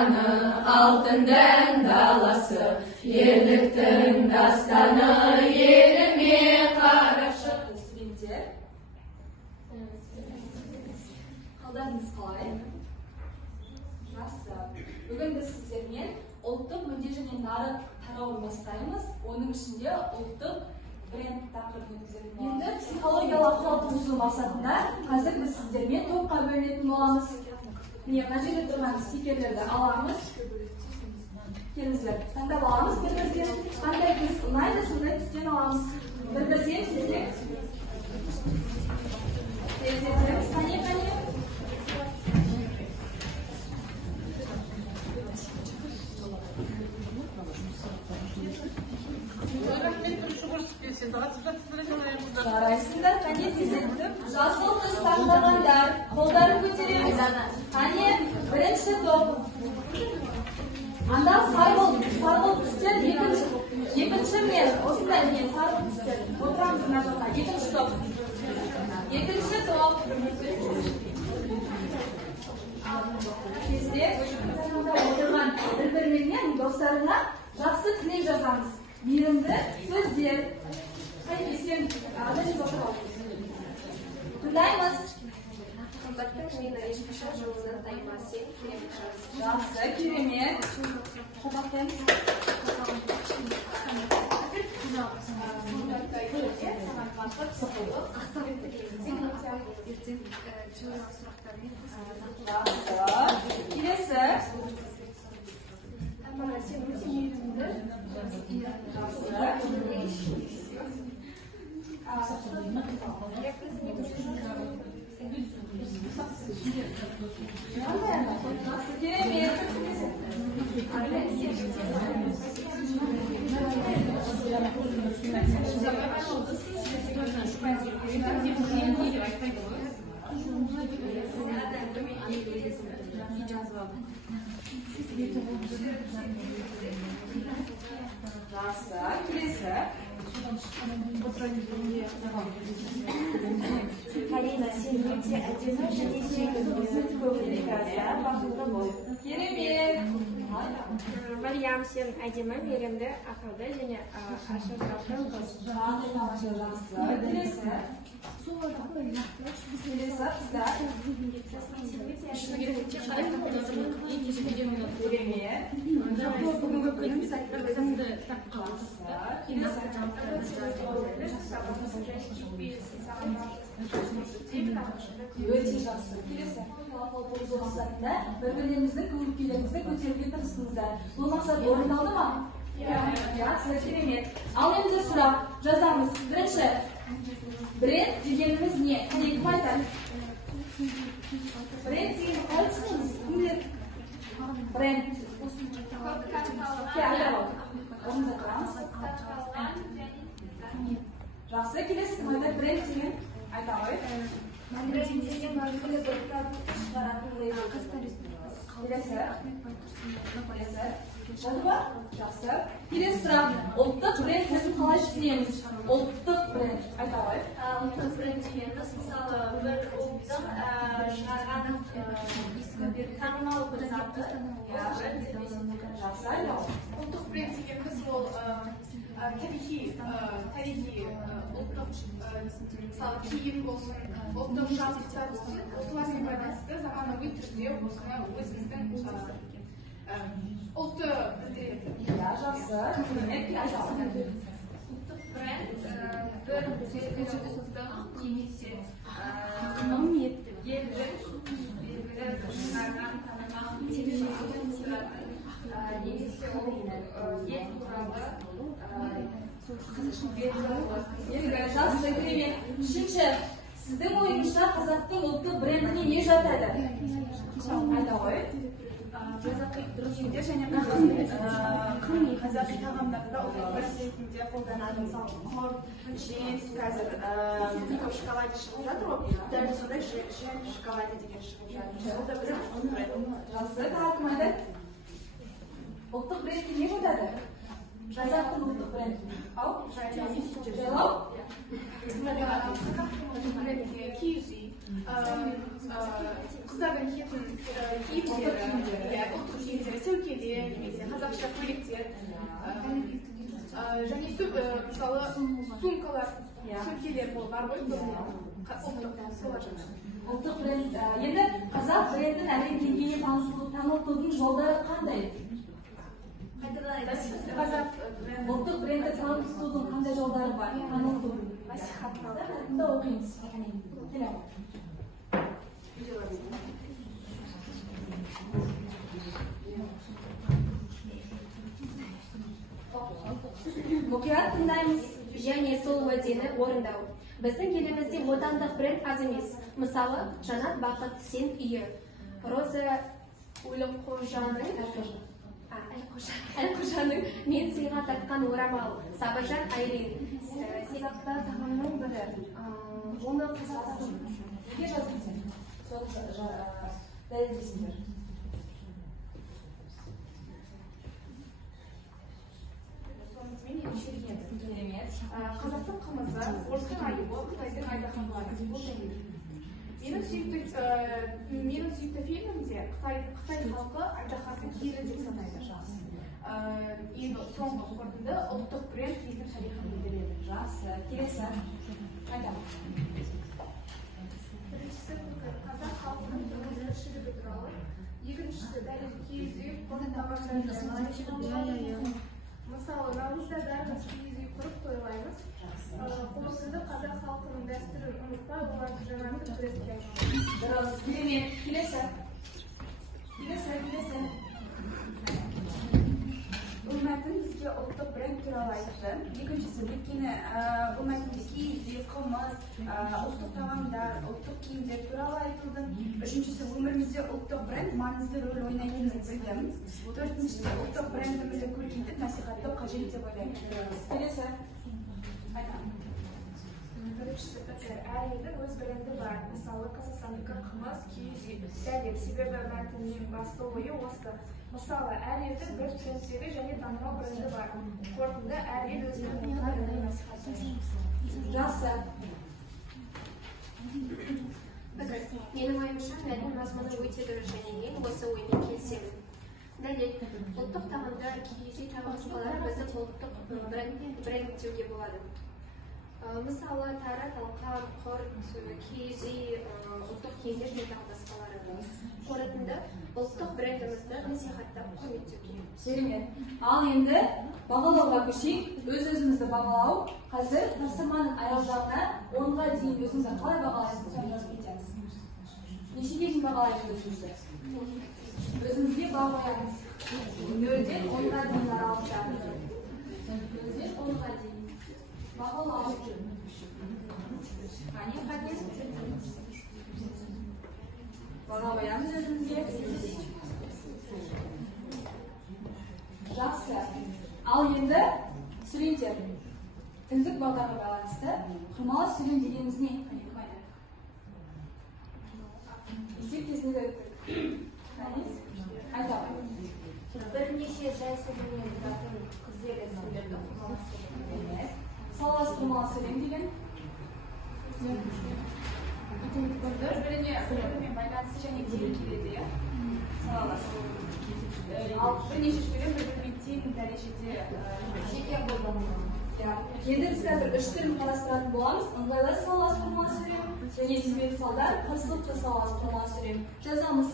vatanı, altından dalası, ерліктің дастаны, еліме қарашы. Студенттер, қалдарыңыз қалай? Жақсы. Бүгін біз сіздермен ұлттық мүдде және нарық тарауын бастаймыз. Оның ішінде ұлттық бренд тақырыбын өткізетін боламыз. Енді психологиялық ахуал туғызу мақсатында қазір біз сіздермен топқа бөлінетін боламыз. Міне мына жерде тұрған стикерлерді аламыз. Келіңіздер, таңдап аламыз бір-бірден. Қандай біз ұнайды, сондай түстен аламыз. Бір-бірден сіздер. Терезелеріміз қане. Жарайсыңдар, қане сіздерді. Жасыл түс таңдағандар, қолдарын көтереміз. Қане, бірінші топ. Анда сарғылт түстер, екінші мен, осындай мен сарғылт түстер. Отырамыз мына жаққа, екінші топ. Екінші топ. Кезде отырған бір-бірімен достарына жақсы тілек жазамыз. Мейірімді сөздер. Қайтесен, тыңдаймыз. Қымбаттың мені ешқашан жолынан таймасын, жақсы, керемет. Келесі. сен өте мейірімді. Карина, сен өте әдемі және сүйкімді, көңілі таза, бақытты бол. Керемет. Мариям, сен әдемі, мейірімді, ақылды және ашық жауапты қыз. Келесі. Өте жақсы. Келесі. Мақсатында бір-бірлеріңіздің көңіл-күйлеріңізді көтеруге тырысыңыздар. Бұл мақсат орындалды ма? Жақсы, керемет. Ал енді сұрақ жазамыз. Бірінші, бренд дегеніміз не? Кім айтады? Бренд деген қалай түсінеміз? Кімдер? Бренд. Орында тұрамыз. Жақсы, келесі кім айтады? Бренд деген айта ғой. Бренд деген белгілі бір продукт шығаратын лейбл. Келесі. Болды ма? Жақсы. Келесі сұрақ. Ұлттық бренд өзін қалай түсінеміз? Ұлттық бренд. Айта ғой. Ұлттық бренд дегеніміз, мысалы, бір ұлттың шығарған бір танымал бір затты. Жақсы, айта ғой. Ұлттық бренд дегеніміз ол тарихи ұлттық мысалы киім болсын, ұлттық жабдықтар болсын, осылармен байланысты заманауи түрде осыны өзіміздің ұлтты білдіреді. Жақсы. Ұлттық бренд бір белгілі ұлттың немесе елдің белгілі шығарған танымал немесе ол ел туралы Жақсы, керемет. Үшінші, сіздің ойыңызша қазақтың ұлттық брендіне не жатады? Айта ғой. Қазақи дүкендер және қазақи тағамдарда ұлттық бренд ретінде қолданады. Мысалы, құрт, жент, қазір көп шоколад шығып жатыр ғой. Дәл сондай жент шоколад деген шығып жатыр. Ол да бір ұлттық бренд. Жақсы, тағы кім айтады? Ұлттық брендке не жатады? Қазақтың ұлттық бренд. Ау? Жайлау? киіз үй, қыздардың киетін киімдері, ұлттық киімдері киімдер немесе қазақша көйлектер және мысалы сумкалар сөмкелер бар ғой ұлттық бренд енді қазақ брендін әлем деңгейіне танытудың жолдары қандай? Ұлттық брендті танытудың қандай жолдары бар? Насихаттауда оқимыз. Мұқият тыңдаймыз және сол уәдені орындау. Біздің елімізде отандық бренд аз емес. Мысалы, Жанат Бақыт Сен үйі, Роза Әлқожаның Мен сыйға тартқан орамал, Сабыржан Айрин, Сипатта тағамның бірі. Оны қазақтың Неге жаздыңыздар? Дәлелдесіңдер. Қазақтың қымызы, орыстың айыбы, Қытайдың айдаханлары. Менің сүйікті фильмімде Қытай халқы айдахасын киелі деп санайды. Ең соңғы қорытынды ұлттық бренд елдің тарихын білдіреді. Жақсы, келесі. Айтамын. Біріншісі қазақ халқының тіршілігі туралы, екіншісі дәлел киіз үй қонақтағандар. Мысалы, наурызда бәріміз киіз үй құрып тойлаймыз. Қонысында қазақ халқының дәстүрін ұмытпай, оларды жаңартып күреске айналдырмыз. Дұрыс, керемет. Келесі. Бұл мәтін бізге ұлттық бренд туралы айтты. Екіншісі, өйткені бұл мәтінде киіз үй, қымыз, ұлттық тағамдар, ұлттық киімдер туралы айтылды. Үшіншісі, өмірімізде ұлттық бренд маңызды рөл ойнайтынын білдім. Төртіншісі, ұлттық брендімізді көркейтіп насихаттау қажет деп ойлаймын. Келесі. Біріншісі пәтер. Әр елдің өз бренді бар. Мысалы, Қазақстандікі қымыз, киіз үй. Дәлел, себебі мәтіннің басты ойы осы. Мысалы, әр елдің бір брендтегі және танымал бренді бар. Қорытынды әр ел өз брендін насихаттайды. Жақсы. Менің ойымша, мәтін мазмұны өте дұрыс және мен осы оймен келісемін. Дәлел, ұлттық тағамдар, киіз үй тағы басқалар біздің ұлттық бренд деуге болады. Мысалы, тары, талқан, құрт, киіз үй, ұлттық киімдер және тағы басқалары. Қорытынды ұлттық брендімізді насихаттап құрметтеуге. Керемет. Ал енді бағалауға көшейік. Өз-өзімізді бағалау. Қазір тапсырманың аялдағына 10-ға дейін өзіңізді қалай бағалайсыз? Соны жазып кетеміз. Нешеге дейін бағалайсыз өзіңізді? Өзіңізге бағалаймыз. 0-ден 10-ға дейін аралықта. 0-ден 10-ға дейін. Бағалау. Бағалаймыз өзімізге. Жақсы. Ал енді сөйлемдер. Тілдік бағдарға байланысты құрмалы сөйлем дегеніміз не? Есеп кезінде айтамын. Бірнеше жай сөйлемнен тұратын күрделі сөйлемді құрмалы сөйлем. Салас құрмалы сөйлем деген? Бір-бірімен байланысты және тең келеді, иә? Салалас. Ал бірнеше сөйлем бір-бірімен тең дәрежеде Жеке қолданылады. Енді біз қазір 3 түрін қарастыратын боламыз. Ыңғайлы салас құрмалы сөйлем және тізбек салдар, қырсылықты салас құрмалы сөйлем. Жазамыз.